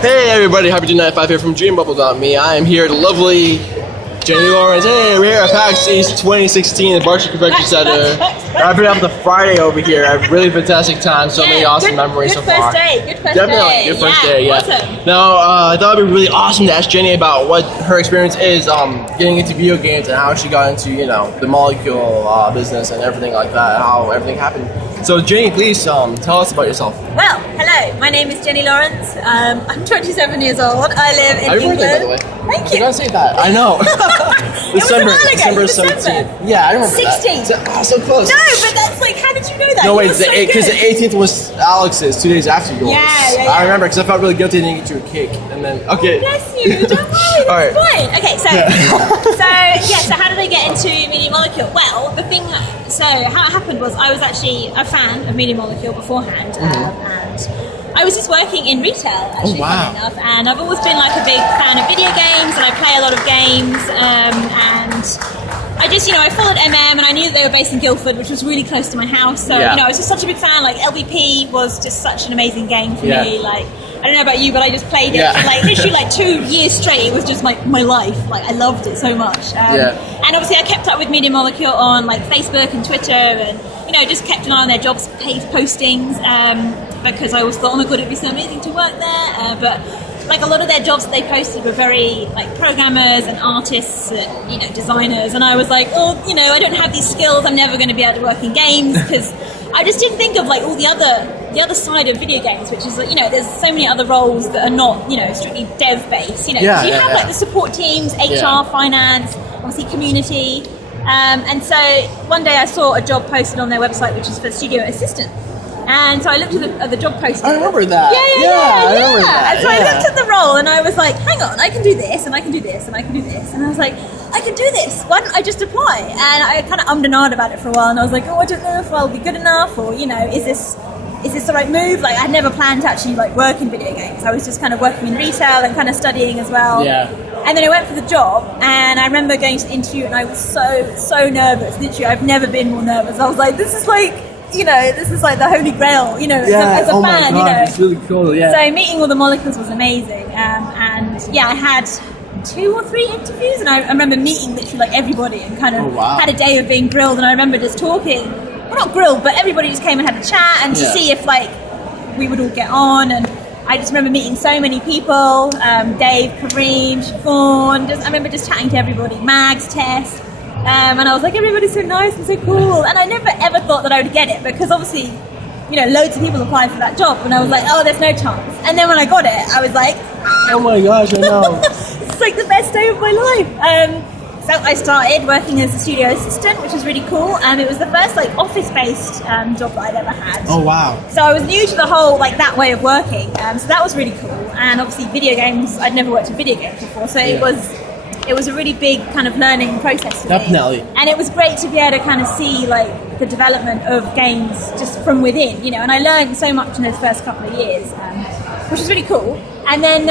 Hey everybody, Happy 95 here from DreamBubble.me. I am here at the lovely Jenny Lawrence. Hey, we're here at PAX East 2016 at Barclay Convention Center. I've been up the Friday over here. I have really fantastic time. So many awesome memories so far. Good first Definitely, good first day. Yeah. Awesome. Now, I thought it'd be really awesome to ask Jenny about what her experience is getting into video games and how she got into the molecule business and everything like that. How everything happened. So Jenny, please tell us about yourself. Well, hello. My name is Jenny Lawrence. I'm 27 years old. I live in England. Birthday, by the way. Thank you. You gotta say that. I know. December 17th. Yeah, I remember 16th. that. So close. No, but that's like, how did you know that? No, wait, because the 18th was Alex's 2 days after yours. Yeah. I remember because I felt really guilty I didn't get you a cake, and then okay. Bless you. Don't worry. All right. Fine. Okay, so so how did I get into Media Molecule? Well, how it happened was I was actually a fan of Media Molecule beforehand, and I was just working in retail, actually, funny enough, and I've always been like a big fan of video games, and I play a lot of games, and I just, I followed MM, and I knew that they were based in Guildford, which was really close to my house, so, I was just such a big fan. Like, LVP was just such an amazing game for me. Like, I don't know about you, but I just played it for like literally like 2 years straight. It was just my life. Like, I loved it so much. And obviously I kept up with Media Molecule on like Facebook and Twitter, and just kept an eye on their jobs page postings, because I always thought, oh my god, it'd be so amazing to work there. But like a lot of their jobs that they posted were very like programmers and artists and designers, and I was like, oh, I don't have these skills. I'm never going to be able to work in games, because I just didn't think of like all the other side of video games, which is there's so many other roles that are not strictly dev based. You have like the support teams, HR, finance, obviously community. And so one day I saw a job posted on their website, which is for studio assistant. And so I looked at the job posting. I remember that. Yeah. I remember that. And so I looked at the role and I was like, hang on, I can do this and I can do this and I can do this. And I was like, I can do this. Why don't I just apply? And I kind of ummed and ahed about it for a while. And I was like, oh, I don't know if I'll be good enough, or, is this the right move? Like, I'd never planned to actually like work in video games. I was just kind of working in retail and kind of studying as well. Yeah. And then I went for the job, and I remember going to the interview, and I was so nervous. Literally, I've never been more nervous. I was like, this is like, this is like the holy grail, as a fan, my God, it's really cool, So meeting all the molecules was amazing, and I had 2 or 3 interviews, and I remember meeting literally like everybody, and kind of had a day of being grilled, and I remember just talking, well, not grilled, but everybody just came and had a chat, and to see if like we would all get on, and I just remember meeting so many people, Dave, Kareem, Siobhan, I remember just chatting to everybody, Mags, Tess, and I was like, everybody's so nice and so cool, and I never ever thought that I would get it, because obviously, loads of people applied for that job, and I was like, oh, there's no chance. And then when I got it, I was like, oh my gosh, I know. It's like the best day of my life. So I started working as a studio assistant, which was really cool. It was the first like office-based job that I'd ever had. Oh wow! So I was new to the whole like that way of working. So that was really cool. And obviously video games, I'd never worked in video games before, so it was a really big kind of learning process for me. And it was great to be able to kind of see like the development of games just from within, and I learned so much in those first couple of years, which was really cool. And then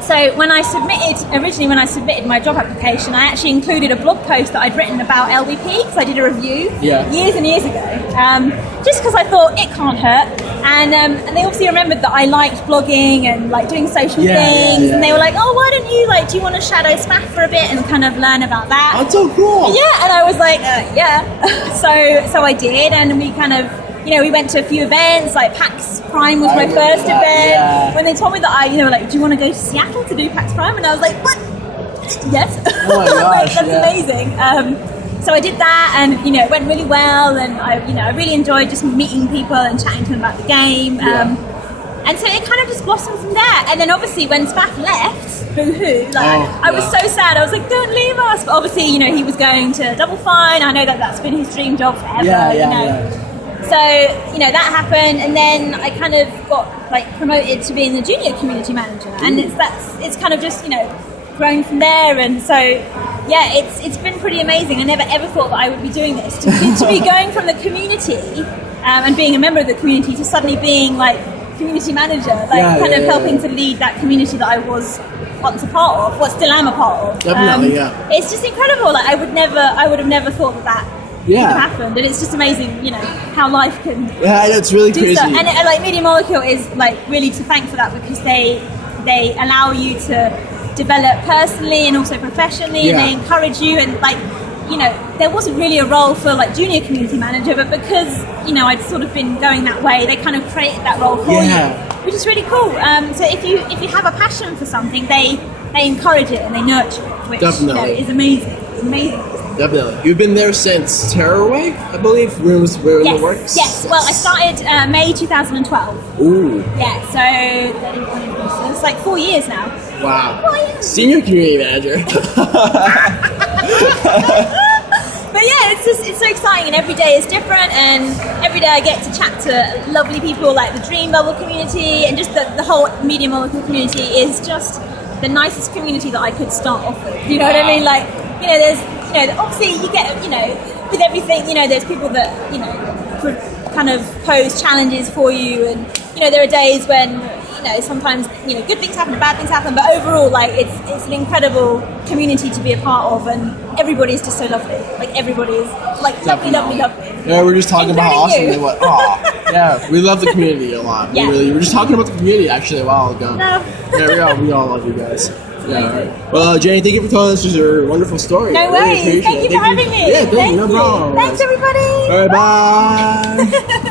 so originally when I submitted my job application, I actually included a blog post that I'd written about LVP, because I did a review years and years ago, just because I thought it can't hurt. And they obviously remembered that I liked blogging and like doing social things, and they were like, oh, why don't you do you want to shadow Smack for a bit and kind of learn about that? That's so cool. Yeah, and I was like, so I did, and we kind of, we went to a few events, like PAX Prime was my first event. Yeah. When they told me that do you want to go to Seattle to do PAX Prime? And I was like, what? Yes. Oh my gosh, that's amazing. So I did that, and it went really well, and I really enjoyed just meeting people and chatting to them about the game. And so it kind of just blossomed from there. And then obviously when Spaff left, boo-hoo, I was so sad. I was like, don't leave us. But obviously, he was going to Double Fine. I know that that's been his dream job forever, So, that happened, and then I kind of got promoted to being the junior community manager, and it's kind of just grown from there. And so it's been pretty amazing. I never ever thought that I would be doing this, to be going from the community and being a member of the community to suddenly being community manager, helping to lead that community that I was once a part of, still am a part of. Definitely, It's just incredible. I would have never thought that Yeah. have happened, and it's just amazing, you know, how life can Yeah, I know, it's really do crazy. stuff. And like Media Molecule is like really to thank for that, because they allow you to develop personally and also professionally, and they encourage you, and like, you know, there wasn't really a role for like junior community manager, but because, you know, I'd sort of been going that way, they kind of created that role for you, which is really cool. So if you have a passion for something, they encourage it and they nurture it, which, you know, is amazing. It's amazing. Definitely. You've been there since Tearaway, I believe, were in the works? Yes. Well, I started May 2012. Ooh. Yeah, so it's like 4 years now. Wow. 4 years. Senior community manager. But yeah, it's so exciting, and every day is different, and every day I get to chat to lovely people like the Dream Bubble community, and just the whole Media Molecule community is just the nicest community that I could start off with. You know what I mean? Like, you know, there's, you know, obviously you get, you know, with everything, you know, there's people that, you know, kind of pose challenges for you, and, you know, there are days when, you know, sometimes, you know, good things happen and bad things happen, but overall, like, it's an incredible community to be a part of, and everybody is just so lovely. Like, everybody is, like, lovely. Yeah, we're just talking about how awesome you. they were. Aw, yeah, we love the community a lot. Yeah. We were just talking about the community actually a while ago. No. Yeah, we all love you guys. Yeah. All right. Well, Jenny, thank you for telling us your wonderful story. No worries. Thank you for having me. Yeah, thank you. No problem. Thanks, everybody. All right, bye.